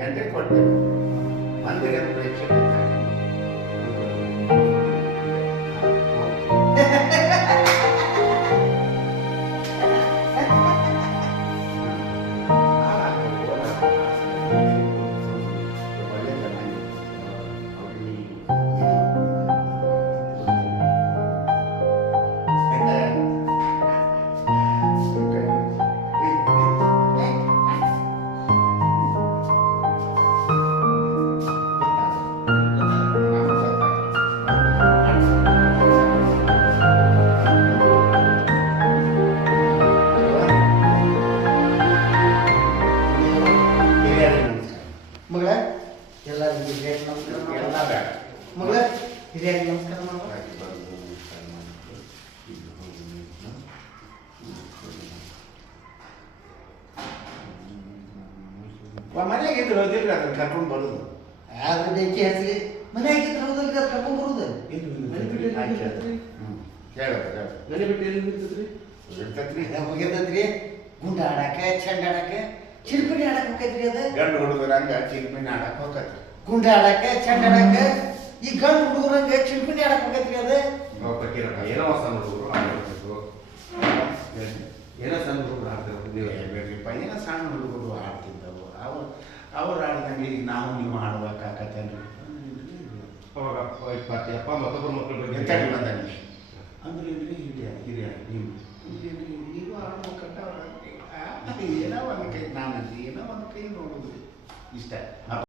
entry ಕೊಟ್ಟೆ ಮಂದಿಗೆ ಪ್ರೇಕ್ಷಕ ಮಗಳ ಎಲ್ಲರಿಗೂ ನಮಸ್ಕಾರ ಮಗಳ ಹಿರಿಯರಿಗೆ ನಮಸ್ಕಾರ ಮನೆಯಾಗಿದ್ರು ಹೋದಿಲ್ಲ ಅದನ್ನ ಕರ್ಕೊಂಡು ಬರೋದು ಆದ್ರೆ ಬೆಂಕಿ ಹಚ್ಚಿ ಮನೆಯಾಗಿದ್ರೆ ಹೋದಲ್ಲಿ ಕರ್ಕೊಂಡು ಬರುದು ಹೋಗಿರ್ತೈತ್ರಿ ಗುಂಡ ಆಡಾಕ ಚೆಂಡ ಆಡಾಕ ಚಿಲ್ಪಿಣಿ ಆಡಕ್ ಹೋಗೈತ್ರಿ ಅದ ಗಂಡು ಹುಡುಗರಂಗ ಚಿಲ್ಪಿನ ಆಡಕ್ ಹೋಗತ್ರಿ ಗುಂಡ ಆಡಾಕ ಚೆಂಡ ಆಡಾಕ ಈ ಗಂಡು ಹುಡುಗರಂಗ ಚಿಲ್ಪಿಣಿ ಆಡಕ್ ಹೋಗೈತ್ರಿ ಅದ ಏನೋ ಸಣ್ಣ ಹುಡುಗರು ಆಡಬೇಕು ಏನೋ ಸಣ್ಣ ಹುಡುಗರು ಆಡ್ತಿರ್ಬೇಕ್ರಿಪ್ಪ ಏನೋ ಸಣ್ಣ ಹುಡುಗರು ಆಡ್ತಿದ್ದವು ಅವ್ರು ಆಡಿದಂಗೆ ಈಗ ನಾವು ನೀವು ಆಡ್ಬೇಕಾಕತ್ತೇನ್ರಿ ಅವಾಗ ಅಪ್ಪ ಮತ್ತೊಬ್ಬರು ಮಕ್ಕಳು ಬಗ್ಗೆ ಬಂದಾನೆ ಅಂದ್ರೆ ಹಿರಿಯ ನೀವು ಈಗ ಆಡ್ಬೇಕಂತ ಏನೋ ಒಂದು ಕೈ ನಾನು ಏನೋ ಒಂದು ಕೈ ನೋಡುದು ಇಷ್ಟ